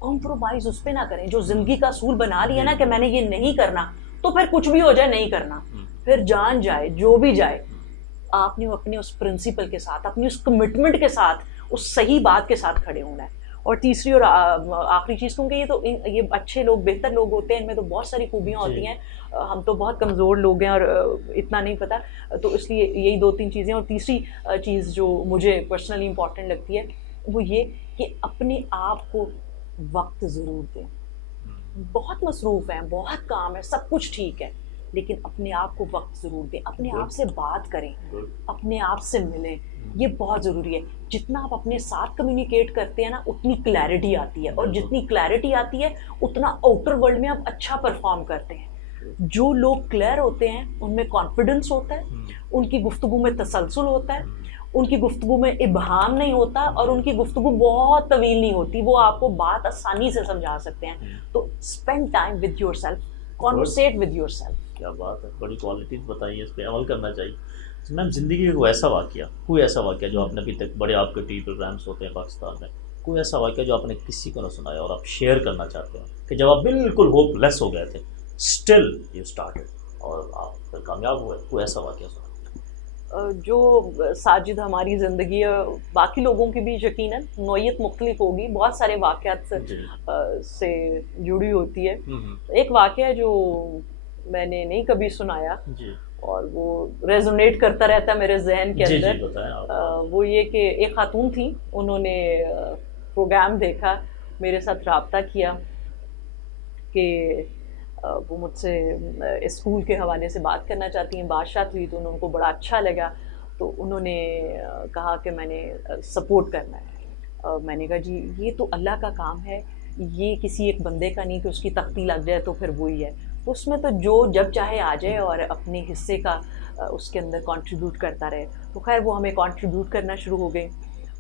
کمپرومائز اس پہ نہ کریں. جو زندگی کا اصول بنا لیا نا کہ میں نے یہ نہیں کرنا، تو پھر کچھ بھی ہو جائے نہیں کرنا. پھر جان جائے جو بھی جائے، آپ نے اپنے اس پرنسپل کے ساتھ، اپنی اس کمٹمنٹ کے ساتھ، اس صحیح بات کے ساتھ کھڑے ہونا ہے. اور تیسری اور آخری چیز، کیونکہ یہ اچھے لوگ، بہتر لوگ ہوتے ہیں، ان میں تو بہت ساری خوبیاں ہوتی ہیں، ہم تو بہت کمزور لوگ ہیں اور اتنا نہیں پتہ. تو اس لیے یہی 2-3 چیزیں. اور تیسری چیز جو مجھے پرسنلی امپورٹنٹ لگتی ہے وہ یہ کہ اپنے آپ کو وقت ضرور دیں. بہت مصروف ہیں، بہت کام ہے، سب کچھ ٹھیک ہے، لیکن اپنے آپ کو وقت ضرور دیں. اپنے آپ سے بات کریں، اپنے آپ سے ملیں. یہ بہت ضروری ہے. جتنا آپ اپنے ساتھ کمیونیکیٹ کرتے ہیں نا اتنی کلیئرٹی آتی ہے، اور جتنی کلیئرٹی آتی ہے اتنا آؤٹر ورلڈ میں آپ اچھا پرفارم کرتے ہیں. جو لوگ کلیئر ہوتے ہیں ان میں کانفیڈنس ہوتا ہے، ان کی گفتگو میں تسلسل ہوتا ہے، ان کی گفتگو میں ابہام نہیں ہوتا، اور ان کی گفتگو بہت طویل نہیں ہوتی. وہ آپ کو بات آسانی سے سمجھا سکتے ہیں. تو spend time with your self. conversate with yourself. کیا بات ہے، بڑی کوالٹیز بتائی ہیں، اس پہ عمل کرنا چاہیے۔ میم زندگی کا کوئی ایسا واقعہ جو آپ نے ابھی تک، بڑے آپ کے ٹی وی پروگرامس ہوتے ہیں پاکستان میں، کوئی ایسا واقعہ جو آپ نے کسی کو نہ سنایا اور آپ شیئر کرنا چاہتے ہیں کہ جب آپ بالکل ہوپ لیس ہو گئے تھے، اسٹل یو اسٹارٹڈ اور آپ پھر کامیاب ہوئے، کوئی ایسا واقعہ سنا؟ جو ساجد ہماری زندگی ہے، باقی لوگوں کی بھی یقیناً نوعیت مختلف ہوگی، بہت سارے واقعات سے جڑی ہوتی ہے۔ ایک واقعہ جو میں نے نہیں کبھی سنایا اور وہ ریزونیٹ کرتا رہتا ہے میرے ذہن کے اندر، وہ یہ کہ ایک خاتون تھی، انہوں نے پروگرام دیکھا، میرے ساتھ رابطہ کیا کہ وہ مجھ سے اسکول کے حوالے سے بات کرنا چاہتی ہیں، بات ہوئی تو ان کو بڑا اچھا لگا، تو انہوں نے کہا کہ میں نے سپورٹ کرنا ہے۔ میں نے کہا جی یہ تو اللہ کا کام ہے، یہ کسی ایک بندے کا نہیں کہ اس کی تختی لگ جائے تو پھر وہی ہے، اس میں تو جو جب چاہے آ جائے اور اپنے حصے کا اس کے اندر کنٹریبیوٹ کرتا رہے۔ تو خیر وہ ہمیں کنٹریبیوٹ کرنا شروع ہو گئے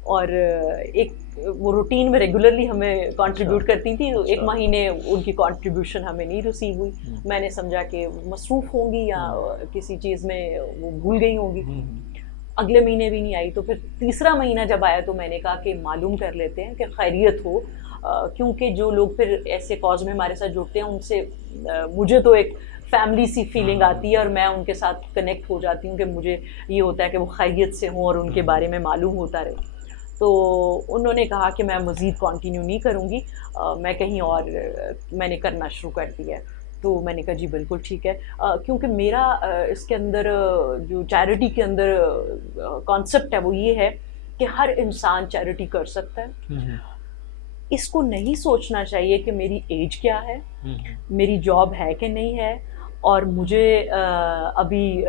اور ایک وہ روٹین میں ریگولرلی ہمیں کنٹریبیوٹ کرتی تھی۔ ایک مہینے ان کی کنٹریبیوشن ہمیں نہیں ریسیو ہوئی، میں نے سمجھا کہ مصروف ہوں گی یا کسی چیز میں وہ بھول گئی ہوں گی۔ اگلے مہینے بھی نہیں آئی، تو پھر تیسرا مہینہ جب آیا تو میں نے کہا کہ معلوم کر لیتے ہیں کہ خیریت ہو، کیونکہ جو لوگ پھر ایسے کاز میں ہمارے ساتھ جڑتے ہیں ان سے مجھے تو ایک فیملی سی فیلنگ آتی ہے اور میں ان کے ساتھ کنیکٹ ہو جاتی ہوں کہ مجھے یہ ہوتا ہے کہ وہ خیریت سے ہوں اور ان کے بارے میں معلوم ہوتا رہے۔ تو انہوں نے کہا کہ میں مزید کنٹینیو نہیں کروں گی، میں کہیں اور میں نے کرنا شروع کر دیا ہے۔ تو میں نے کہا جی بالکل ٹھیک ہے، کیونکہ میرا اس کے اندر جو چیریٹی کے اندر کانسیپٹ ہے وہ یہ ہے کہ ہر انسان چیریٹی کر سکتا ہے۔ اس کو نہیں سوچنا چاہیے کہ میری ایج کیا ہے، میری جاب ہے کہ نہیں ہے، اور مجھے ابھی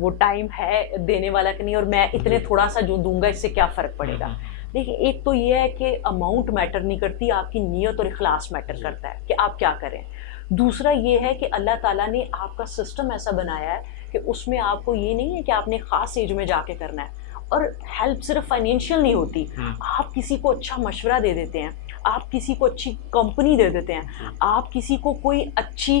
وہ ٹائم ہے دینے والا کہ نہیں، اور میں اتنے تھوڑا سا جو دوں گا اس سے کیا فرق پڑے گا۔ دیکھیں ایک تو یہ ہے کہ اماؤنٹ میٹر نہیں کرتی، آپ کی نیت اور اخلاص میٹر کرتا ہے کہ آپ کیا کریں۔ دوسرا یہ ہے کہ اللہ تعالیٰ نے آپ کا سسٹم ایسا بنایا ہے کہ اس میں آپ کو یہ نہیں ہے کہ آپ نے خاص ایج میں جا کے کرنا ہے، اور ہیلپ صرف فائنینشیل نہیں ہوتی، آپ کسی کو اچھا مشورہ دے دیتے ہیں، آپ کسی کو اچھی کمپنی دے دیتے ہیں، آپ کسی کو کوئی اچھی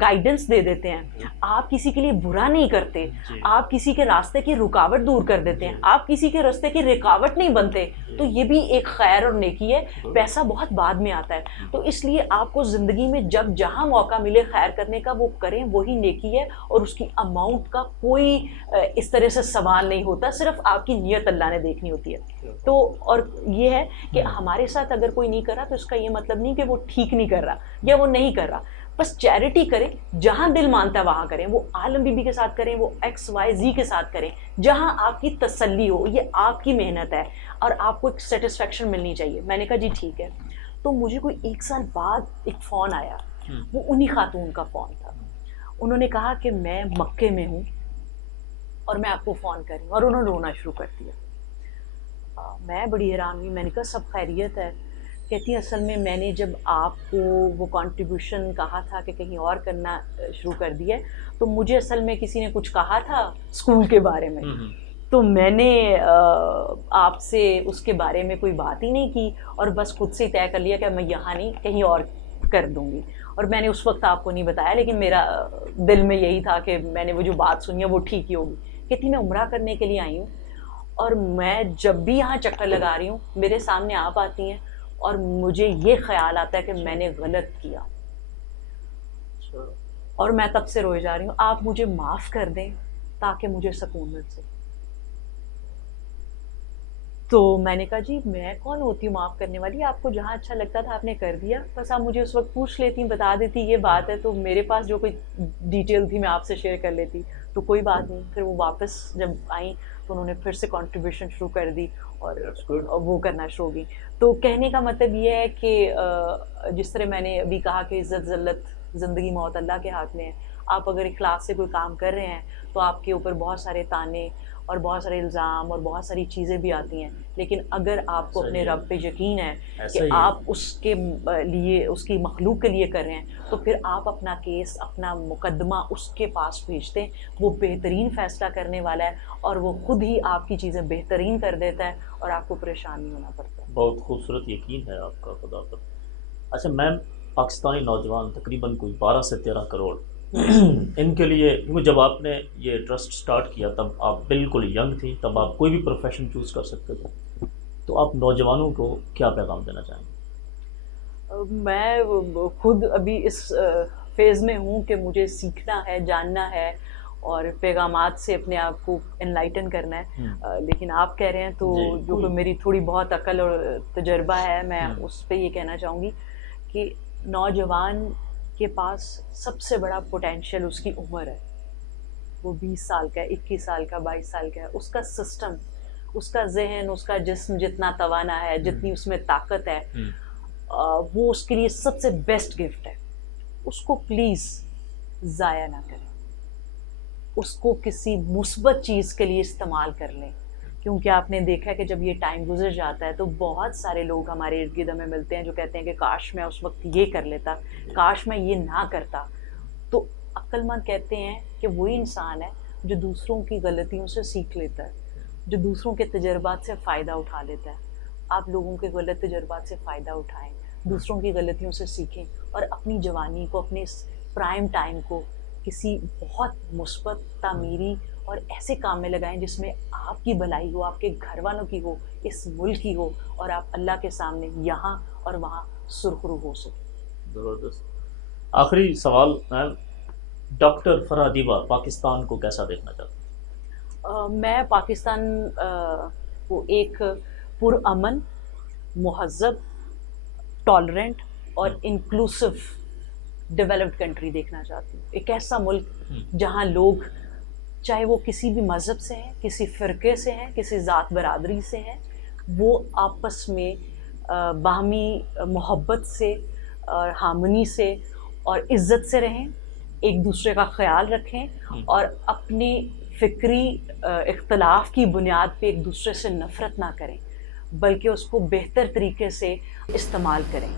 گائیڈنس دے دیتے ہیں، آپ کسی کے لیے برا نہیں کرتے، آپ کسی کے راستے کی رکاوٹ دور کر دیتے ہیں، آپ کسی کے راستے کی رکاوٹ نہیں بنتے، تو یہ بھی ایک خیر اور نیکی ہے۔ پیسہ بہت بعد میں آتا ہے، تو اس لیے آپ کو زندگی میں جب جہاں موقع ملے خیر کرنے کا وہ کریں، وہی نیکی ہے، اور اس کی اماؤنٹ کا کوئی اس طرح سے سوال نہیں ہوتا، صرف آپ کی نیت اللہ نے دیکھنی ہوتی ہے۔ تو اور یہ ہے کہ ہمارے ساتھ اگر کوئی نہیں کر رہا تو اس کا یہ مطلب نہیں کہ وہ ٹھیک نہیں کر رہا یا وہ نہیں کر رہا، بس چیریٹی کریں، جہاں دل مانتا ہے وہاں کریں، وہ عالم بی بی کے ساتھ کریں، وہ ایکس وائی زی کے ساتھ کریں، جہاں آپ کی تسلی ہو، یہ آپ کی محنت ہے اور آپ کو ایک سیٹسفیکشن ملنی چاہیے۔ میں نے کہا جی ٹھیک ہے۔ تو مجھے کوئی 1 سال بعد ایک فون آیا، وہ انہی خاتون کا فون تھا، انہوں نے کہا کہ میں مکے میں ہوں اور میں آپ کو فون کر رہی ہوں، اور انہوں نے رونا شروع کر دیا۔ میں بڑی حیران ہوئی، میں نے کہا سب خیریت ہے؟ کہتی ہیں اصل میں میں نے جب آپ کو وہ کنٹریبیوشن کہا تھا کہ کہیں اور کرنا شروع کر دیا، تو مجھے اصل میں کسی نے کچھ کہا تھا اسکول کے بارے میں، تو میں نے آپ سے اس کے بارے میں کوئی بات ہی نہیں کی، اور بس خود سے ہی طے کر لیا کہ میں یہاں نہیں کہیں اور کر دوں گی، اور میں نے اس وقت آپ کو نہیں بتایا، لیکن میرا دل میں یہی تھا کہ میں نے وہ جو بات سنی ہے وہ ٹھیک ہی ہوگی۔ کہتی میں عمرہ کرنے کے لیے آئی ہوں، اور میں جب بھی یہاں چکر لگا رہی ہوں میرے سامنے آپ آتی ہیں اور مجھے یہ خیال آتا ہے کہ میں نے غلط کیا، اور میں تب سے روئے جا رہی ہوں، آپ مجھے معاف کر دیں تاکہ مجھے سکون مل سکے۔ تو میں نے کہا جی میں کون ہوتی ہوں معاف کرنے والی، آپ کو جہاں اچھا لگتا تھا آپ نے کر دیا، بس آپ مجھے اس وقت پوچھ لیتی، بتا دیتی یہ بات ہے، تو میرے پاس جو کوئی ڈیٹیل تھی میں آپ سے شیئر کر لیتی، تو کوئی بات نہیں۔ پھر وہ واپس جب آئیں تو انہوں نے پھر سے کنٹریبیوشن شروع کر دی اور وہ کرنا شروع ہو گئی۔ تو کہنے کا مطلب یہ ہے کہ جس طرح میں نے ابھی کہا کہ عزت ذلت زندگی موت اللہ کے ہاتھ میں ہے، آپ اگر اخلاص سے کوئی کام کر رہے ہیں تو آپ کے اوپر بہت سارے تانے اور بہت سارے الزام اور بہت ساری چیزیں بھی آتی ہیں، لیکن اگر آپ کو اپنے رب پہ یقین ہے کہ آپ اس کے لیے اس کی مخلوق کے لیے کر رہے ہیں، تو پھر آپ اپنا کیس اپنا مقدمہ اس کے پاس بھیجتے ہیں، وہ بہترین فیصلہ کرنے والا ہے اور وہ خود ہی آپ کی چیزیں بہترین کر دیتا ہے اور آپ کو پریشان نہیں ہونا پڑتا۔ بہت خوبصورت یقین ہے آپ کا خدا پر۔ اچھا میم، پاکستانی نوجوان تقریباً کوئی 12 سے 13 کروڑ ان کے لیے، کیونکہ جب آپ نے یہ ٹرسٹ سٹارٹ کیا تب آپ بالکل ینگ تھی، تب آپ کوئی بھی پروفیشن چوز کر سکتے تھے، تو آپ نوجوانوں کو کیا پیغام دینا چاہیں گے؟ میں خود ابھی اس فیز میں ہوں کہ مجھے سیکھنا ہے، جاننا ہے اور پیغامات سے اپنے آپ کو انلائٹن کرنا ہے، لیکن آپ کہہ رہے ہیں تو جو کہ میری تھوڑی بہت عقل اور تجربہ ہے، میں اس پہ یہ کہنا چاہوں گی کہ نوجوان کے پاس سب سے بڑا پوٹینشیل اس کی عمر ہے. وہ 20 سال کا ہے، 21 سال کا، 22 سال کا ہے. اس کا سسٹم، اس کا ذہن، اس کا جسم جتنا توانا ہے، جتنی اس میں طاقت ہے، وہ اس کے لیے سب سے بیسٹ گفٹ ہے. اس کو پلیز ضائع نہ کریں، اس کو کسی مثبت چیز کے لیے استعمال کر لیں. کیونکہ آپ نے دیکھا کہ جب یہ ٹائم گزر جاتا ہے تو بہت سارے لوگ ہمارے ارد گرد ہمیں ملتے ہیں جو کہتے ہیں کہ کاش میں اس وقت یہ کر لیتا، کاش میں یہ نہ کرتا. تو عقل مند کہتے ہیں کہ وہی انسان ہے جو دوسروں کی غلطیوں سے سیکھ لیتا ہے، جو دوسروں کے تجربات سے فائدہ اٹھا لیتا ہے. آپ لوگوں کے غلط تجربات سے فائدہ اٹھائیں، دوسروں کی غلطیوں سے سیکھیں اور اپنی جوانی کو، اپنے پرائم ٹائم کو کسی بہت مثبت، تعمیری اور ایسے کام میں لگائیں جس میں آپ کی بھلائی ہو، آپ کے گھر والوں کی ہو، اس ملک کی ہو، اور آپ اللہ کے سامنے یہاں اور وہاں سرخرو ہو سکیں. زبردست. آخری سوال میم، ڈاکٹر فرح دیبا پاکستان کو کیسا دیکھنا چاہتے ہیں؟ میں پاکستان کو ایک پرامن، مہذب، ٹالرنٹ اور انکلوسو ڈیولپڈ کنٹری دیکھنا چاہتی ہوں. ایک ایسا ملک جہاں لوگ، چاہے وہ کسی بھی مذہب سے ہیں، کسی فرقے سے ہیں، کسی ذات برادری سے ہیں، وہ آپس میں باہمی محبت سے اور ہارمنی سے اور عزت سے رہیں، ایک دوسرے کا خیال رکھیں اور اپنی فکری اختلاف کی بنیاد پہ ایک دوسرے سے نفرت نہ کریں، بلکہ اس کو بہتر طریقے سے استعمال کریں.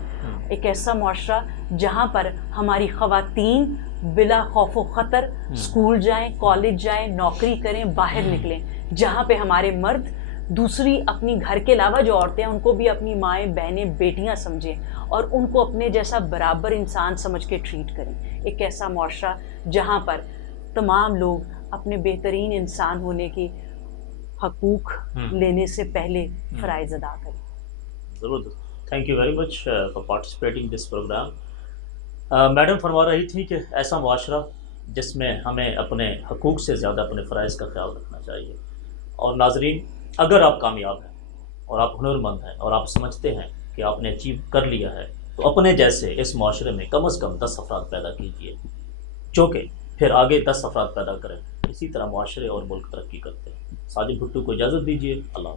ایک ایسا معاشرہ جہاں پر ہماری خواتین بلا خوف و خطر اسکول جائیں، کالج جائیں، نوکری کریں، باہر نکلیں، جہاں پہ ہمارے مرد دوسری اپنی گھر کے علاوہ جو عورتیں ہیں ان کو بھی اپنی مائیں، بہنیں، بیٹیاں سمجھیں اور ان کو اپنے جیسا برابر انسان سمجھ کے ٹریٹ کریں. ایک ایسا معاشرہ جہاں پر تمام لوگ اپنے بہترین انسان ہونے کی حقوق لینے سے پہلے فرائض ادا کریں. زبردست. Thank you very much for participating this program. Madam فرما رہی تھی کہ ایسا معاشرہ جس میں ہمیں اپنے حقوق سے زیادہ اپنے فرائض کا خیال رکھنا چاہیے. اور ناظرین، اگر آپ کامیاب ہیں اور آپ ہنرمند ہیں اور آپ سمجھتے ہیں کہ آپ نے اچیو کر لیا ہے، تو اپنے جیسے اس معاشرے میں کم از کم 10 افراد پیدا کیجیے جو کہ پھر آگے 10 افراد پیدا کریں. اسی طرح معاشرے اور ملک ترقی کرتے ہیں. ساجد بھٹو کو اجازت دیجیے. اللہ